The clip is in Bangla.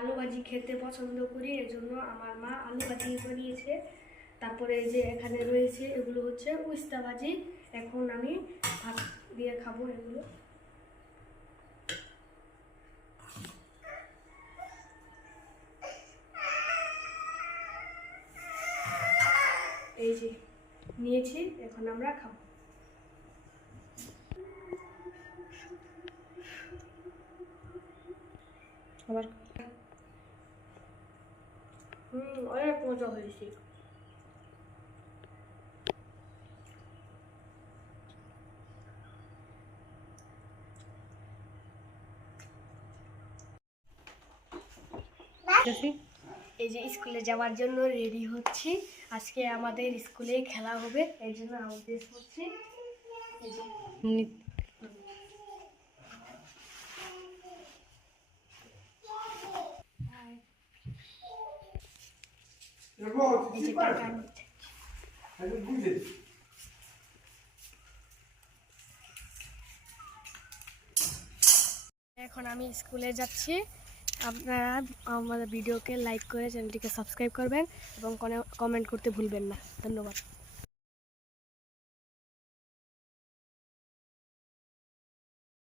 আলু ভাজি খেতে পছন্দ করি, এজন্য আমার মা আলু ভাজি বানিয়েছে। তারপরে এই যে এখানে রয়েছে এগুলো হচ্ছে উস্তা ভাজি। এখন আমি ভাত দিয়ে খাবো এগুলো। এই যে নিয়েছি, এখন আমরা খাবো। আবার অনেক মজা হয়েছে। এই যে স্কুলে যাওয়ার জন্য রেডি হচ্ছি। আজকে আমাদের স্কুলে খেলা হবে, এই জন্য আউট ড্রেস করছি। এই যে এখন আমি স্কুলে যাচ্ছি। আপনারা আমাদের ভিডিওকে লাইক করে চ্যানেলটিকে সাবস্ক্রাইব করবেন এবং কমেন্ট করতে ভুলবেন না। ধন্যবাদ।